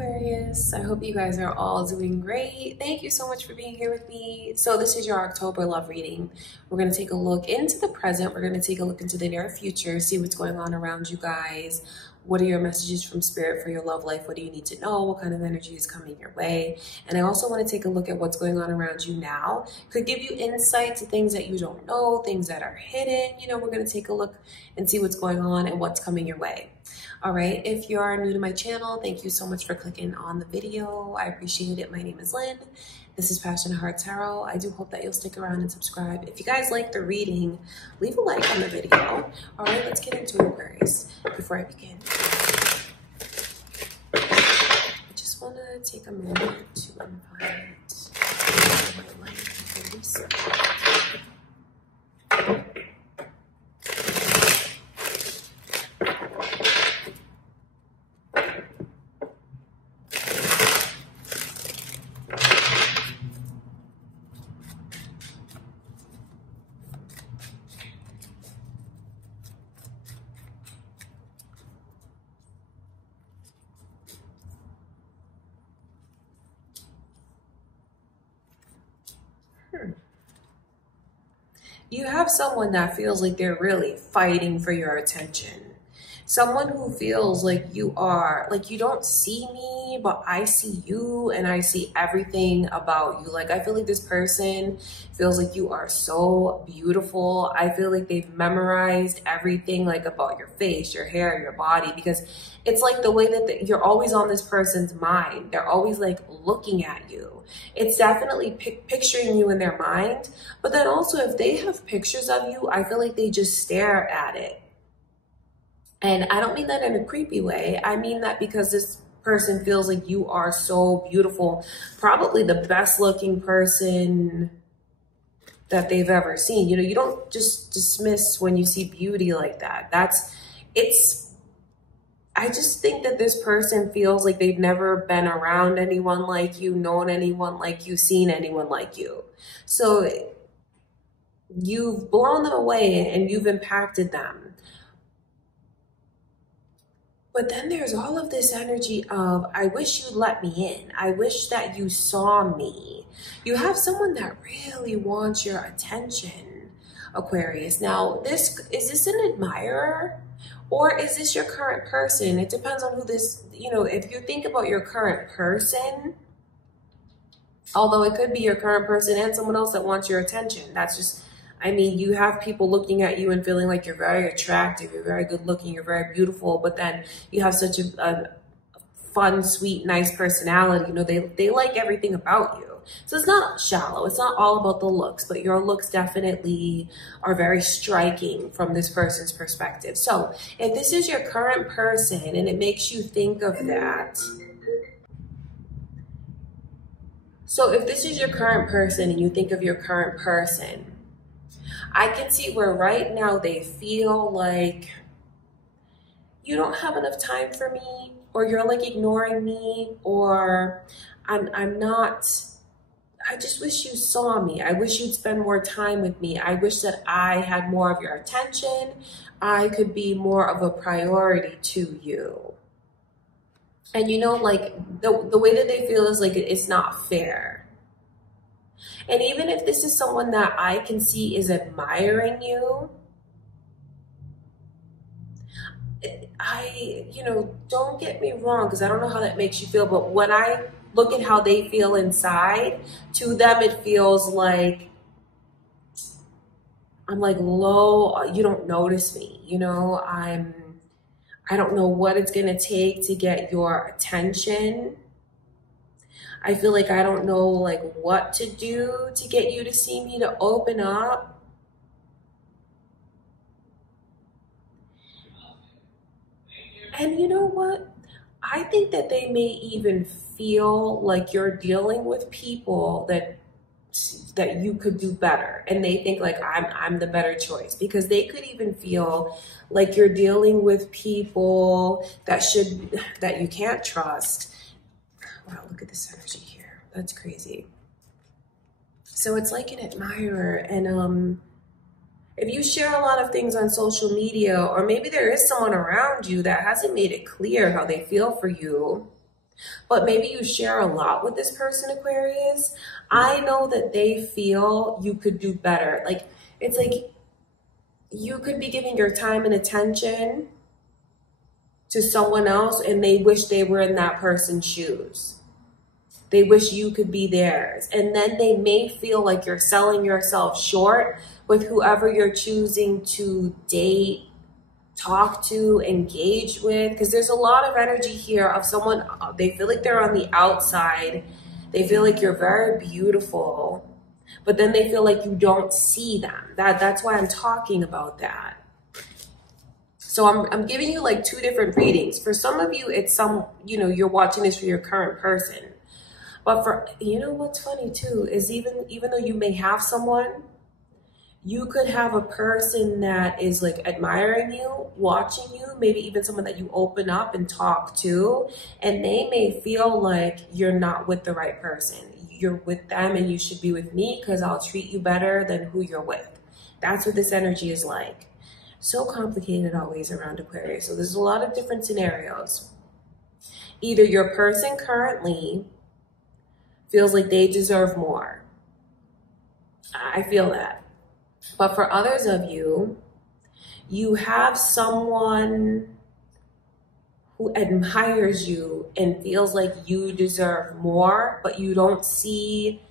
Aquarius, I hope you guys are all doing great. Thank you so much for being here with me. So this is your October love reading. We're going to take a look into the present. We're going to take a look into the near future, see what's going on around you guys. What are your messages from spirit for your love life? What do you need to know? What kind of energy is coming your way? And I also want to take a look at what's going on around you now. Could give you insight to things that you don't know, things that are hidden. You know, we're going to take a look and see what's going on and what's coming your way. All right, if you are new to my channel, thank you so much for clicking on the video. I appreciate it. My name is Lynn. This is Passion Heart Tarot. I do hope that you'll stick around and subscribe. If you guys like the reading, leave a like on the video. All right, let's get into it, Aquarius. Before I begin, I just want to take a moment to invite my light to reset. You have someone that feels like they're really fighting for your attention. Someone who feels like you are, like you don't see me, but I see you and I see everything about you. Like I feel like this person feels like you are so beautiful. I feel like they've memorized everything like about your face, your hair, your body, because it's like the way that you're always on this person's mind. They're always like looking at you. It's definitely picturing you in their mind. But then also if they have pictures of you, I feel like they just stare at it. And I don't mean that in a creepy way. I mean that because this person feels like you are so beautiful. Probably the best looking person that they've ever seen. You know, you don't just dismiss when you see beauty like that. I just think that this person feels like they've never been around anyone like you, known anyone like you, seen anyone like you. So you've blown them away and you've impacted them. But then there's all of this energy of, I wish you'd let me in. I wish that you saw me. You have someone that really wants your attention, Aquarius. Now, is this an admirer? Or is this your current person? It depends on who this, you know, if you think about your current person, although it could be your current person and someone else that wants your attention. That's just, I mean, you have people looking at you and feeling like you're very attractive, you're very good looking, you're very beautiful, but then you have such a fun, sweet, nice personality. You know, they like everything about you. So it's not shallow. It's not all about the looks, but your looks definitely are very striking from this person's perspective. So if this is your current person and it makes you think of that, so if this is your current person and you think of your current person, I can see where right now they feel like you don't have enough time for me, or you're like ignoring me, or I just wish you saw me. I wish you'd spend more time with me. I wish that I had more of your attention. I could be more of a priority to you. And you know, like the way that they feel is like it's not fair. And even if this is someone that I can see is admiring you, you know, don't get me wrong, because I don't know how that makes you feel, but when I look at how they feel inside, to them it feels like I'm like, low, you don't notice me, you know, I don't know what it's gonna take to get your attention. I feel like I don't know like what to do to get you to see me, to open up. And you know what? I think that they may even feel like you're dealing with people that you could do better, and they think like I'm the better choice, because they could even feel like you're dealing with people that you can't trust. Wow, look at this energy here. That's crazy. So it's like an admirer, and if you share a lot of things on social media, or maybe there is someone around you that hasn't made it clear how they feel for you, but maybe you share a lot with this person, Aquarius. I know that they feel you could do better. Like, it's like you could be giving your time and attention to someone else and they wish they were in that person's shoes. They wish you could be theirs. And then they may feel like you're selling yourself short with whoever you're choosing to date, talk to, engage with. Because there's a lot of energy here of someone, they feel like they're on the outside. They feel like you're very beautiful, but then they feel like you don't see them. That's why I'm talking about that. So I'm giving you like two different readings. For some of you, it's you're watching this for your current person. But for, what's funny too, is even though you may have someone, you could have a person that is like admiring you, watching you, maybe even someone that you open up and talk to, and they may feel like you're not with the right person. You're with them and you should be with me because I'll treat you better than who you're with. That's what this energy is like. So complicated always around Aquarius. So there's a lot of different scenarios. Either your person currently feels like they deserve more. I feel that. But for others of you, you have someone who admires you and feels like you deserve more, but you don't see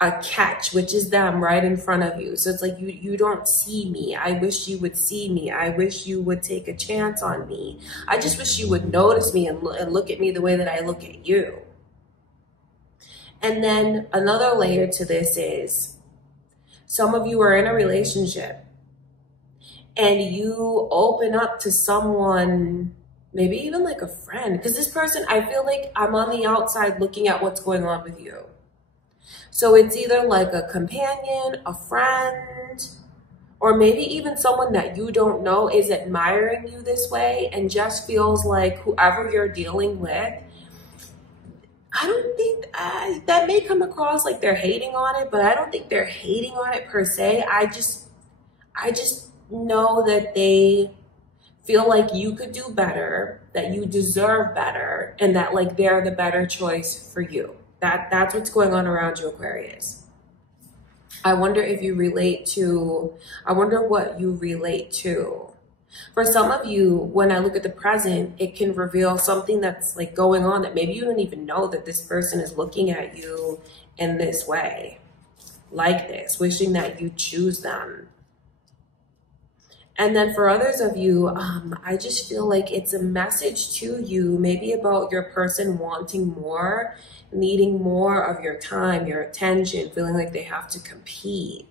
a catch, which is them right in front of you. So it's like, you don't see me. I wish you would see me. I wish you would take a chance on me. I just wish you would notice me and look at me the way that I look at you. And then another layer to this is some of you are in a relationship and you open up to someone, maybe even like a friend, because this person, I feel like I'm on the outside looking at what's going on with you. So it's either like a companion, a friend, or maybe even someone that you don't know is admiring you this way and just feels like whoever you're dealing with, I don't think that may come across like they're hating on it, but I don't think they're hating on it per se. I just know that they feel like you could do better, that you deserve better, and that like they're the better choice for you. That's what's going on around you, Aquarius. I wonder if you relate to, I wonder what you relate to. For some of you, when I look at the present, it can reveal something that's like going on that maybe you don't even know that this person is looking at you in this way, like this, wishing that you choose them. And then for others of you, I just feel like it's a message to you, maybe about your person wanting more, needing more of your time, your attention, feeling like they have to compete.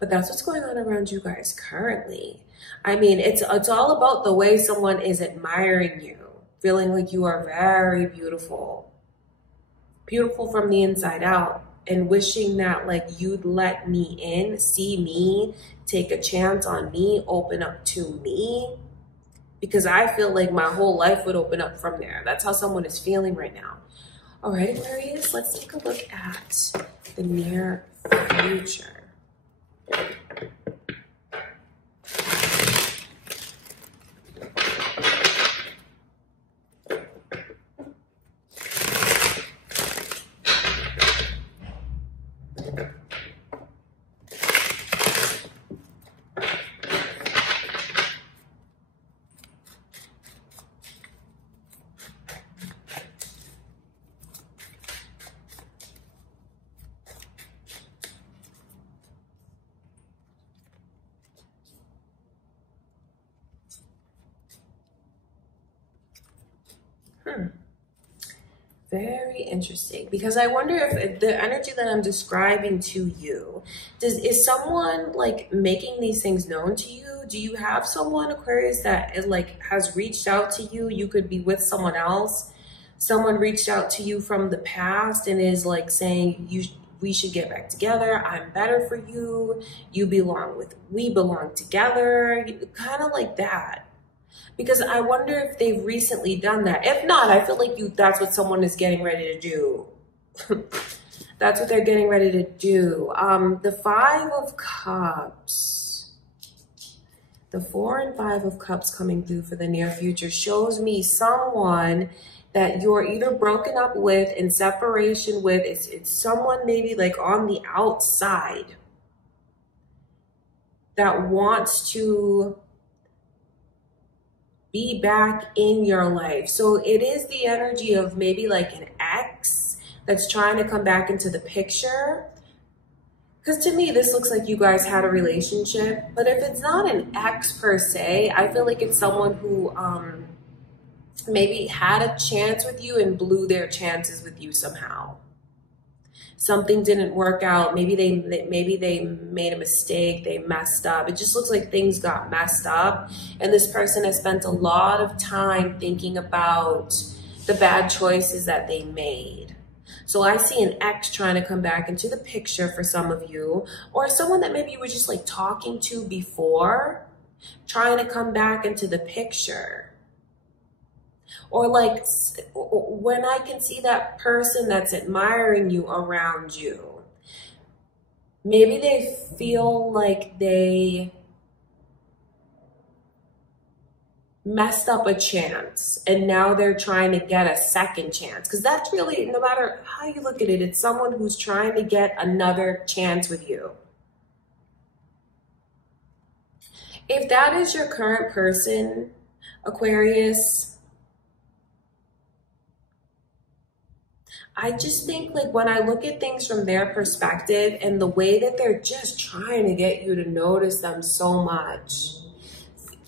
But that's what's going on around you guys currently. I mean, it's all about the way someone is admiring you, feeling like you are very beautiful, beautiful from the inside out, and wishing that like you'd let me in, see me, take a chance on me, open up to me, because I feel like my whole life would open up from there. That's how someone is feeling right now. All right, Aquarius, let's take a look at the near future. Very interesting, because I wonder if the energy that I'm describing to you, is someone like making these things known to you? Do you have someone, Aquarius, that is like has reached out to you? You could be with someone else. Someone reached out to you from the past and is like saying, we should get back together. I'm better for you. You belong with, we belong together. Kind of like that. Because I wonder if they've recently done that. If not, I feel like that's what someone is getting ready to do. That's what they're getting ready to do. The 5 of Cups. The 4 and 5 of Cups coming through for the near future shows me someone that you're either broken up with, in separation with. It's someone maybe like on the outside that wants to be back in your life. So it is the energy of maybe like an ex that's trying to come back into the picture. Because to me, this looks like you guys had a relationship. But if it's not an ex per se, I feel like it's someone who maybe had a chance with you and blew their chances with you somehow. Something didn't work out. Maybe they made a mistake. They messed up. It just looks like things got messed up. And this person has spent a lot of time thinking about the bad choices that they made. So I see an ex trying to come back into the picture for some of you, or someone that maybe you were just like talking to before, trying to come back into the picture. Or like when I can see that person that's admiring you around you, maybe they feel like they messed up a chance and now they're trying to get a second chance. Because that's really, no matter how you look at it, it's someone who's trying to get another chance with you. If that is your current person, Aquarius, I just think like when I look at things from their perspective and the way that they're just trying to get you to notice them so much,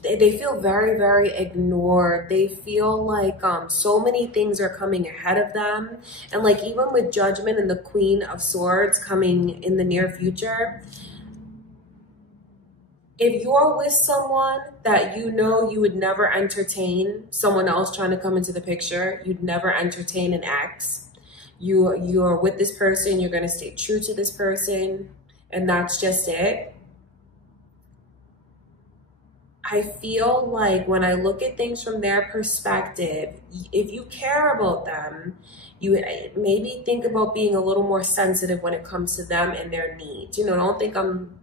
they feel very, very ignored. They feel like so many things are coming ahead of them. And like even with Judgment and the Queen of Swords coming in the near future, if you're with someone that you know you would never entertain someone else trying to come into the picture, you'd never entertain an ex. You're with this person, you're going to stay true to this person, and that's just it. I feel like when I look at things from their perspective, if you care about them, you maybe think about being a little more sensitive when it comes to them and their needs. You know, don't think I'm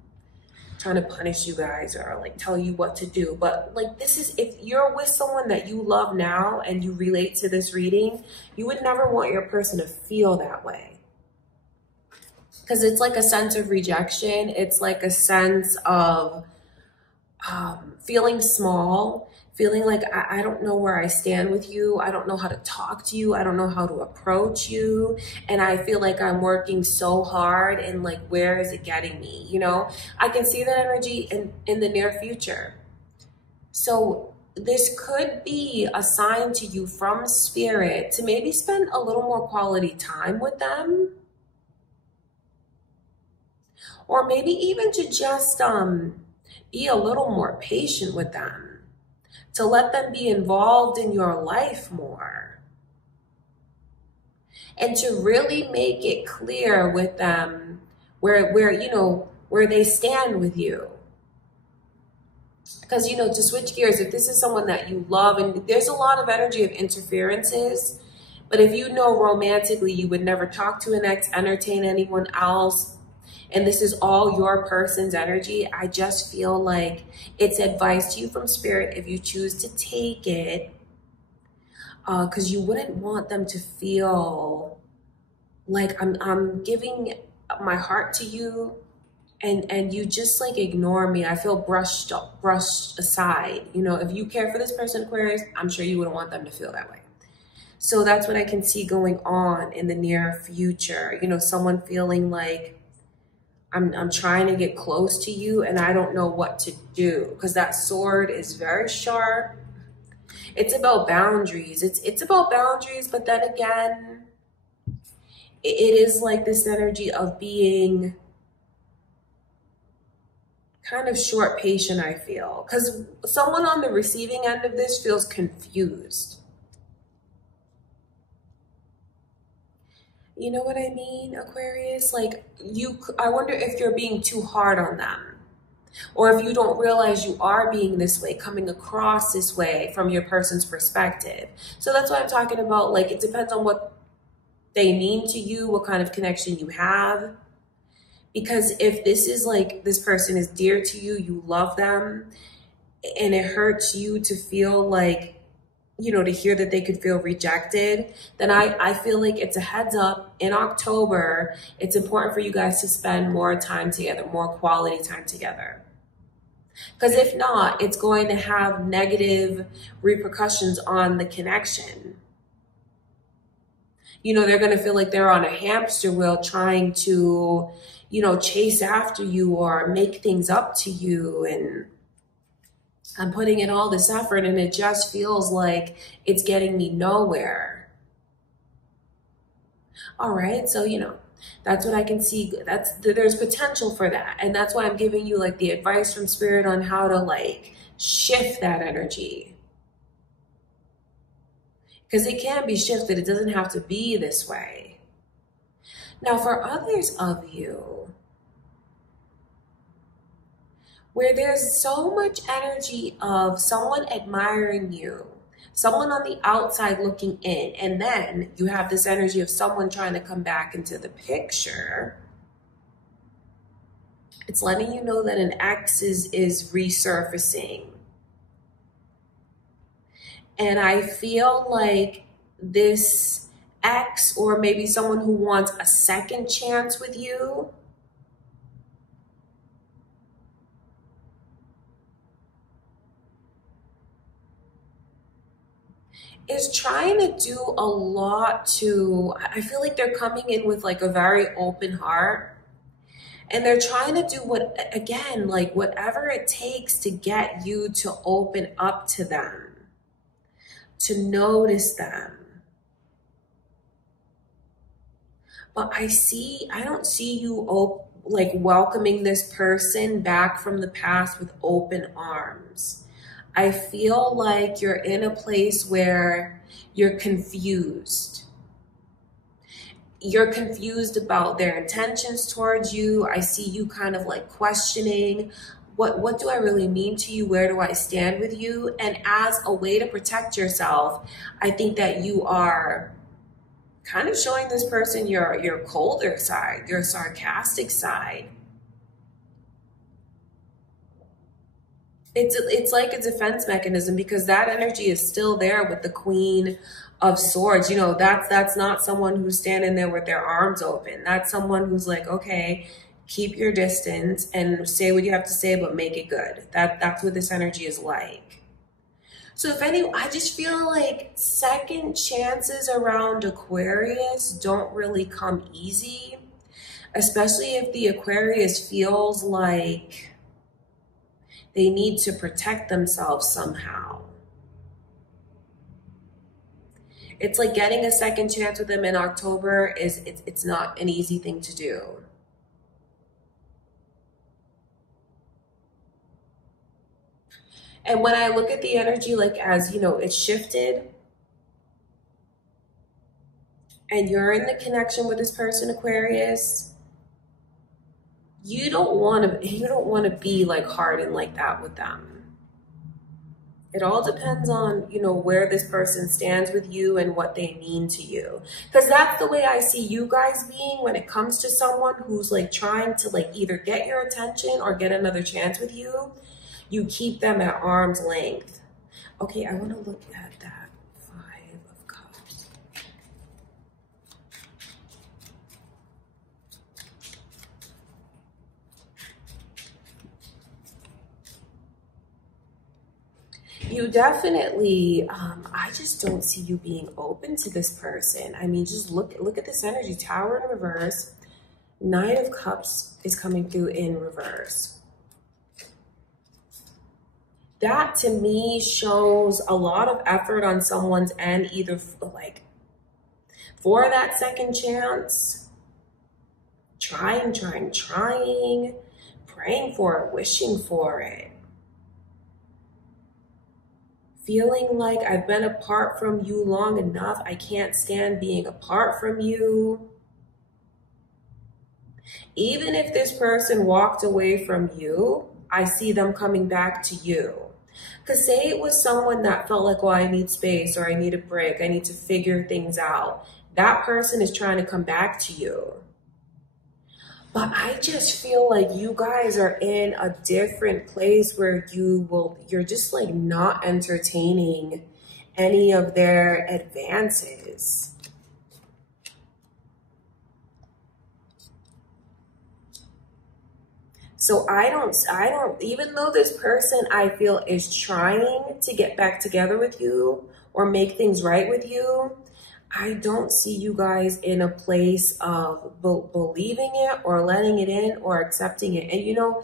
trying to punish you guys or like tell you what to do. But like this is, if you're with someone that you love now and you relate to this reading, you would never want your person to feel that way. Because it's like a sense of rejection. It's like a sense of feeling small, feeling like I don't know where I stand with you. I don't know how to talk to you. I don't know how to approach you. And I feel like I'm working so hard and like, where is it getting me? You know, I can see that energy in the near future. So this could be a sign to you from Spirit to maybe spend a little more quality time with them. Or maybe even to just be a little more patient with them. To let them be involved in your life more. And to really make it clear with them where you know, where they stand with you. Because, you know, to switch gears, if this is someone that you love, and there's a lot of energy of interferences, but if you know romantically you would never talk to an ex, entertain anyone else, and this is all your person's energy, I just feel like it's advice to you from Spirit if you choose to take it, because you wouldn't want them to feel like I'm giving my heart to you and you just like ignore me. I feel brushed aside. You know, if you care for this person, Aquarius, I'm sure you wouldn't want them to feel that way. So that's what I can see going on in the near future. You know, someone feeling like I'm trying to get close to you and I don't know what to do, because that sword is very sharp. It's about boundaries. It's about boundaries, but then again, it is like this energy of being kind of short patient, I feel, because someone on the receiving end of this feels confused. You know what I mean, Aquarius? Like I wonder if you're being too hard on them, or if you don't realize you are being this way, coming across this way from your person's perspective. So that's why I'm talking about, like, it depends on what they mean to you, what kind of connection you have. Because if this is like, this person is dear to you, you love them, and it hurts you to feel like you know, to hear that they could feel rejected, then I feel like it's a heads up. In October, it's important for you guys to spend more time together, more quality time together. Because if not, it's going to have negative repercussions on the connection. You know, they're going to feel like they're on a hamster wheel trying to, you know, chase after you or make things up to you. And I'm putting in all this effort and it just feels like it's getting me nowhere. All right. So, you know, that's what I can see. There's potential for that. And that's why I'm giving you like the advice from Spirit on how to like shift that energy. Because it can be shifted. It doesn't have to be this way. Now, for others of you, where there's so much energy of someone admiring you, someone on the outside looking in, and then you have this energy of someone trying to come back into the picture, it's letting you know that an ex is resurfacing. And I feel like this ex, or maybe someone who wants a second chance with you, is trying to do a lot to, I feel like they're coming in with like a very open heart. And they're trying to do like whatever it takes to get you to open up to them, to notice them. But I don't see you like welcoming this person back from the past with open arms. I feel like you're in a place where you're confused. You're confused about their intentions towards you. I see you kind of like questioning, what do I really mean to you? Where do I stand with you? And as a way to protect yourself, I think that you are kind of showing this person your colder side, your sarcastic side. It's like a defense mechanism, because that energy is still there with the Queen of Swords. You know, that's not someone who's standing there with their arms open. That's someone who's like, okay, keep your distance and say what you have to say, but make it good. That's what this energy is like. So I just feel like second chances around Aquarius don't really come easy, especially if the Aquarius feels like they need to protect themselves somehow. It's like getting a second chance with them in October it's not an easy thing to do. And when I look at the energy, like as, you know, it's shifted and you're in the connection with this person, Aquarius, you don't want to be like hardened like that with them. It all depends on, you know, where this person stands with you and what they mean to you. Because that's the way I see you guys being when it comes to someone who's like trying to like either get your attention or get another chance with you. You keep them at arm's length. Okay, I want to look at that 5 of Cups. You definitely, I just don't see you being open to this person. I mean, just look at this energy. Tower in reverse. Knight of Cups is coming through in reverse. That to me shows a lot of effort on someone's end, either like for that second chance, trying, praying for it, wishing for it. Feeling like I've been apart from you long enough. I can't stand being apart from you. Even if this person walked away from you, I see them coming back to you. Because say it was someone that felt like, well, I need space or I need a break. I need to figure things out. That person is trying to come back to you. But I just feel like you guys are in a different place where you're just like not entertaining any of their advances. So I don't, even though this person I feel is trying to get back together with you or make things right with you, I don't see you guys in a place of believing it or letting it in or accepting it. And, you know,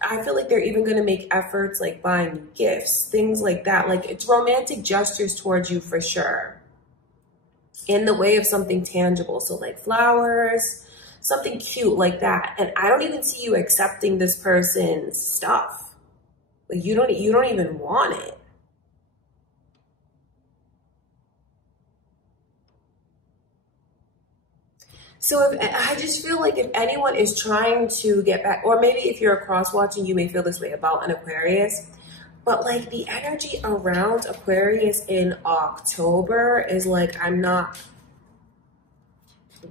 I feel like they're even going to make efforts like buying you gifts, things like that. Like, it's romantic gestures towards you for sure, in the way of something tangible. So like flowers, something cute like that. And I don't even see you accepting this person's stuff. Like, you don't even want it. So I just feel like if anyone is trying to get back, or maybe if you're cross watching, you may feel this way about an Aquarius, but like the energy around Aquarius in October is like,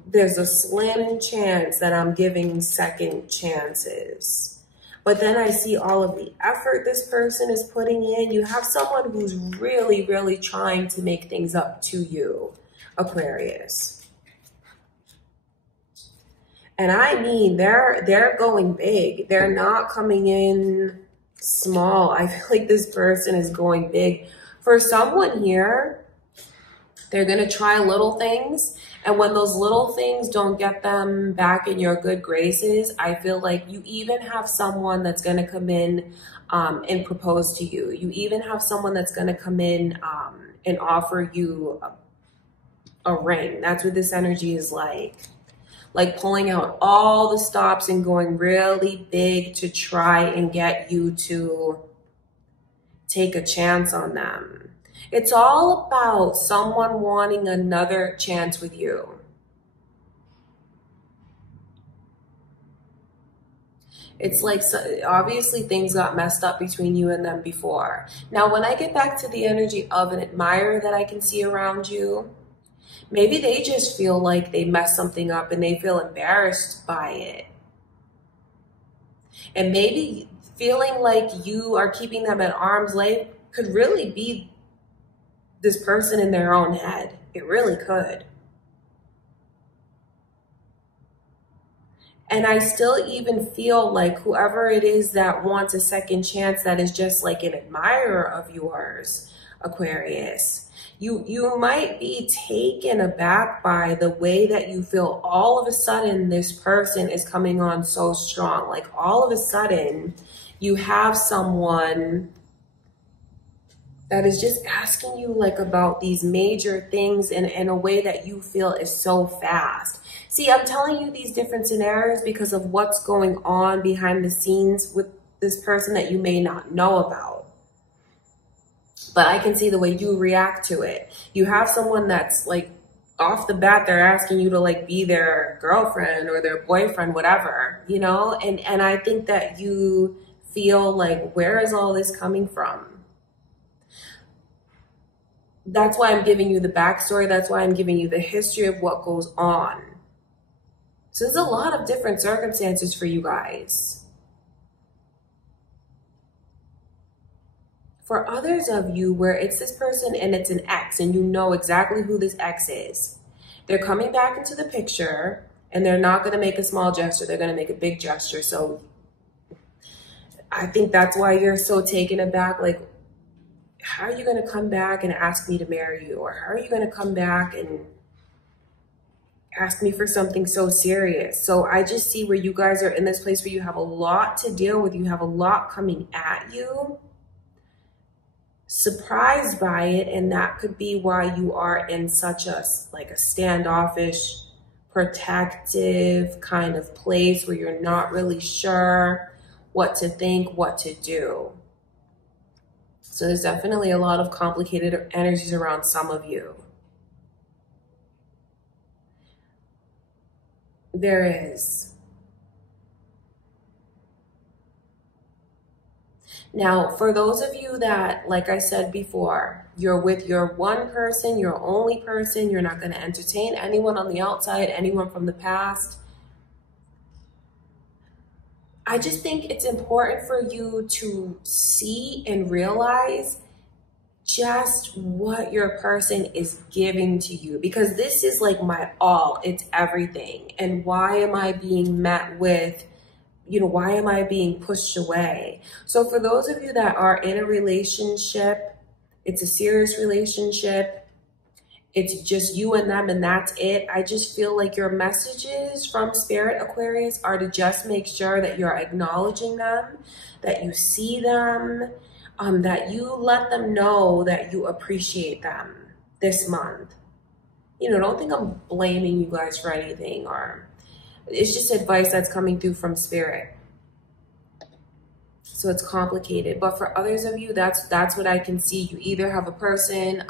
there's a slim chance that I'm giving second chances. But then I see all of the effort this person is putting in. You have someone who's really, really trying to make things up to you, Aquarius. And I mean, they're going big. They're not coming in small. I feel like this person is going big. For someone here, they're going to try little things. And when those little things don't get them back in your good graces, I feel like you even have someone that's going to come in and propose to you. You even have someone that's going to come in and offer you a ring. That's what this energy is like. Like pulling out all the stops and going really big to try and get you to take a chance on them. It's all about someone wanting another chance with you. It's like, obviously things got messed up between you and them before. Now, when I get back to the energy of an admirer that I can see around you, maybe they just feel like they messed something up and they feel embarrassed by it. And maybe feeling like you are keeping them at arm's length could really be this person in their own head. It really could. And I still even feel like whoever it is that wants a second chance, that is just like an admirer of yours, Aquarius, you might be taken aback by the way that you feel all of a sudden this person is coming on so strong. Like all of a sudden you have someone that is just asking you like about these major things in a way that you feel is so fast. See, I'm telling you these different scenarios because of what's going on behind the scenes with this person that you may not know about. But I can see the way you react to it. You have someone that's like off the bat, they're asking you to like be their girlfriend or their boyfriend, whatever, you know? And I think that you feel like, where is all this coming from? That's why I'm giving you the backstory. That's why I'm giving you the history of what goes on. So there's a lot of different circumstances for you guys. For others of you where it's this person and it's an ex and you know exactly who this ex is, they're coming back into the picture and they're not going to make a small gesture. They're going to make a big gesture. So I think that's why you're so taken aback. Like, how are you going to come back and ask me to marry you? Or how are you going to come back and ask me for something so serious? So I just see where you guys are in this place where you have a lot to deal with. You have a lot coming at you. Surprised by it, and that could be why you are in such a like a standoffish, protective kind of place where you're not really sure what to think, what to do. So there's definitely a lot of complicated energies around some of you. There is. Now, for those of you that, like I said before, you're with your one person, your only person, you're not going to entertain anyone on the outside, anyone from the past. I just think it's important for you to see and realize just what your person is giving to you, because this is like my all, it's everything. And why am I being met with, you know, why am I being pushed away? So for those of you that are in a relationship, it's a serious relationship, it's just you and them and that's it. I just feel like your messages from Spirit, Aquarius, are to just make sure that you're acknowledging them, that you see them, that you let them know that you appreciate them this month. You know, don't think I'm blaming you guys for anything, or it's just advice that's coming through from Spirit. So it's complicated. But for others of you, that's what I can see. You either have a person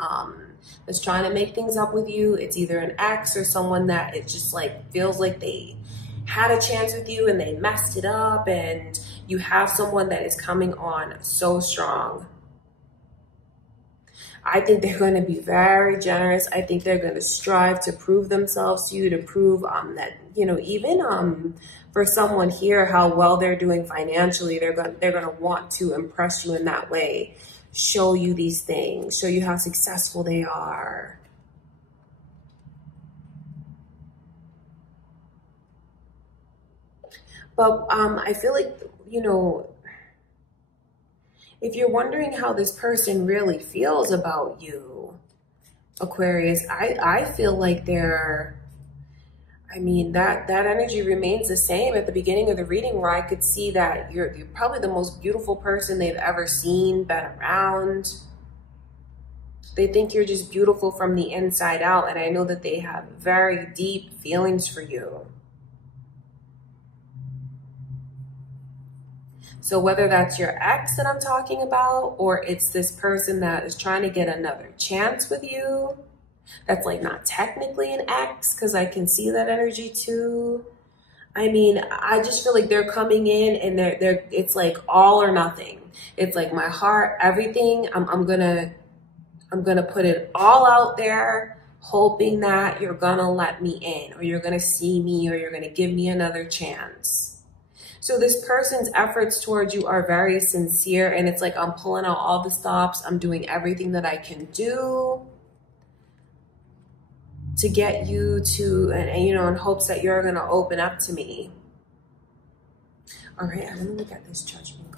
that's trying to make things up with you. It's either an ex or someone that it just like feels like they had a chance with you and they messed it up, and you have someone that is coming on so strong. I think they're going to be very generous. I think they're going to strive to prove themselves to you, to prove that, you know, even for someone here, how well they're doing financially, they're going to want to impress you in that way, show you these things, show you how successful they are. But I feel like, you know, if you're wondering how this person really feels about you, Aquarius, I feel like they're, I mean, that energy remains the same at the beginning of the reading, where I could see that you're probably the most beautiful person they've ever seen, been around. They think you're just beautiful from the inside out, and I know that they have very deep feelings for you. So whether that's your ex that I'm talking about, or it's this person that is trying to get another chance with you, that's like not technically an ex, because I can see that energy too. I mean, I just feel like they're coming in and they're it's like all or nothing. It's like my heart, everything. I'm gonna put it all out there, hoping that you're gonna let me in, or you're gonna see me, or you're gonna give me another chance. So this person's efforts towards you are very sincere, and it's like I'm pulling out all the stops. I'm doing everything that I can do to get you to, and you know, in hopes that you're going to open up to me. All right, I'm going to look at this judgment card.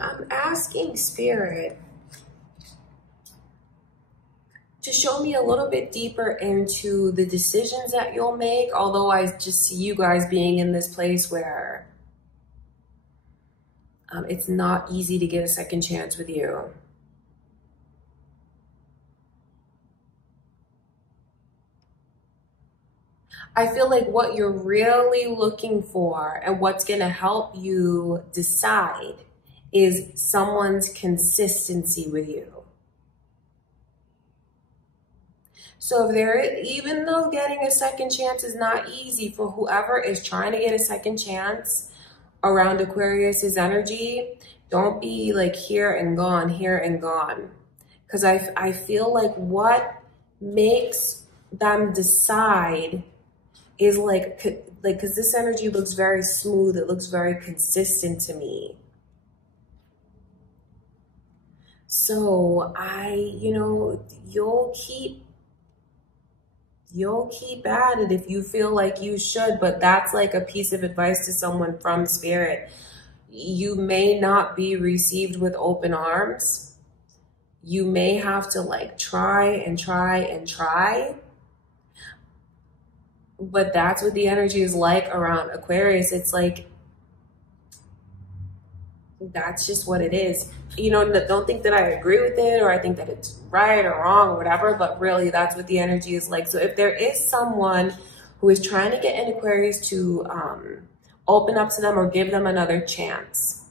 I'm asking Spirit to show me a little bit deeper into the decisions that you'll make, although I just see you guys being in this place where it's not easy to get a second chance with you. I feel like what you're really looking for and what's going to help you decide is someone's consistency with you. So if there, even though getting a second chance is not easy for whoever is trying to get a second chance around Aquarius's energy, don't be like here and gone, here and gone. Because I feel like what makes them decide is like, because this energy looks very smooth, it looks very consistent to me. So you know, you'll keep at it if you feel like you should, but that's like a piece of advice to someone from Spirit. You may not be received with open arms. You may have to like try and try and try. But that's what the energy is like around Aquarius. It's like, that's just what it is. You know, don't think that I agree with it or I think that it's right or wrong or whatever, but really that's what the energy is like. So if there is someone who is trying to get an Aquarius to open up to them or give them another chance,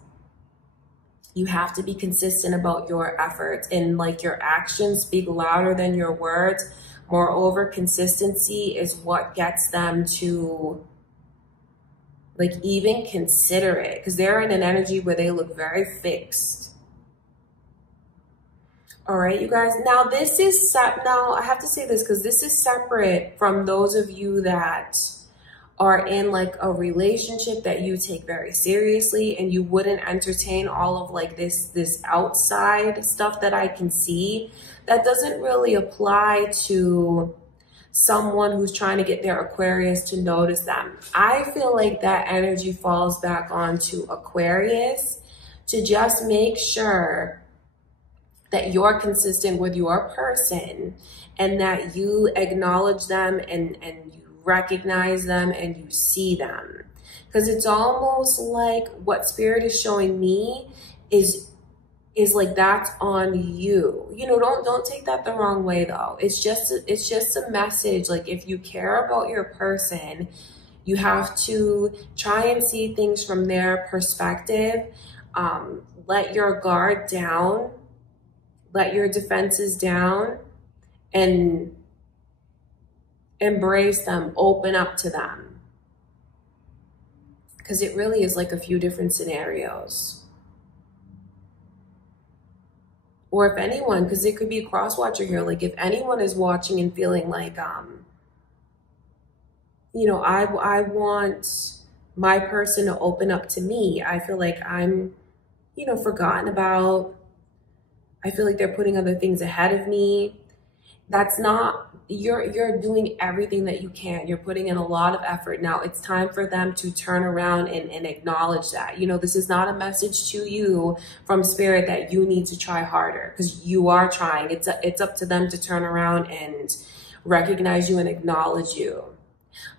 you have to be consistent about your efforts, and like your actions speak louder than your words. Moreover, consistency is what gets them to like even consider it, because they're in an energy where they look very fixed. All right, you guys. Now this is now I have to say this because this is separate from those of you that are in like a relationship that you take very seriously and you wouldn't entertain all of like this outside stuff that I can see. That doesn't really apply to someone who's trying to get their Aquarius to notice them. I feel like that energy falls back onto Aquarius to just make sure that you're consistent with your person and that you acknowledge them and you recognize them and you see them. Because it's almost like what Spirit is showing me is like that's on you. You know, don't take that the wrong way though. It's just a message. Like if you care about your person, you have to try and see things from their perspective. Let your guard down, let your defenses down, and embrace them, open up to them. Because it really is like a few different scenarios. Or if anyone, because it could be a cross watcher here, like if anyone is watching and feeling like, you know, I want my person to open up to me. I feel like I'm, you know, forgotten about. I feel like they're putting other things ahead of me. That's not, you're doing everything that you can. You're putting in a lot of effort. Now it's time for them to turn around and acknowledge that. You know, this is not a message to you from Spirit that you need to try harder, because you are trying. It's up to them to turn around and recognize you and acknowledge you.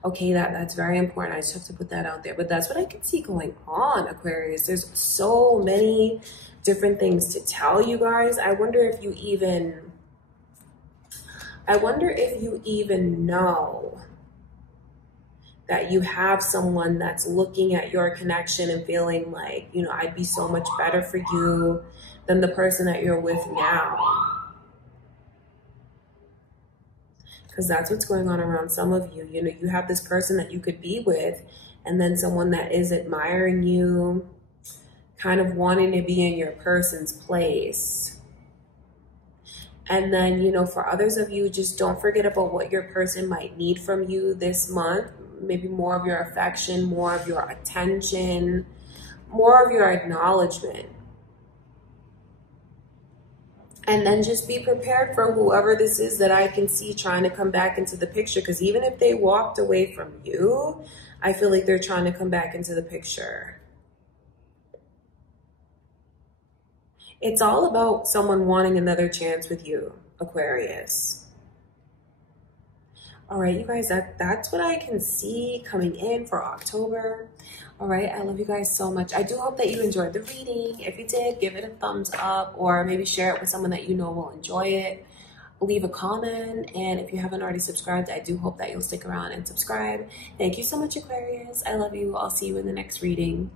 Okay, that's very important. I just have to put that out there. But that's what I can see going on, Aquarius. There's so many different things to tell you guys. I wonder if you even know that you have someone that's looking at your connection and feeling like, you know, I'd be so much better for you than the person that you're with now. Because that's what's going on around some of you. You know, you have this person that you could be with, and then someone that is admiring you, kind of wanting to be in your person's place. And then, you know, for others of you, just don't forget about what your person might need from you this month. Maybe more of your affection, more of your attention, more of your acknowledgement. And then just be prepared for whoever this is that I can see trying to come back into the picture. Because even if they walked away from you, I feel like they're trying to come back into the picture. It's all about someone wanting another chance with you, Aquarius. All right, you guys, that's what I can see coming in for October. All right, I love you guys so much. I do hope that you enjoyed the reading. If you did, give it a thumbs up, or maybe share it with someone that you know will enjoy it. Leave a comment, and if you haven't already subscribed, I do hope that you'll stick around and subscribe. Thank you so much, Aquarius. I love you. I'll see you in the next reading.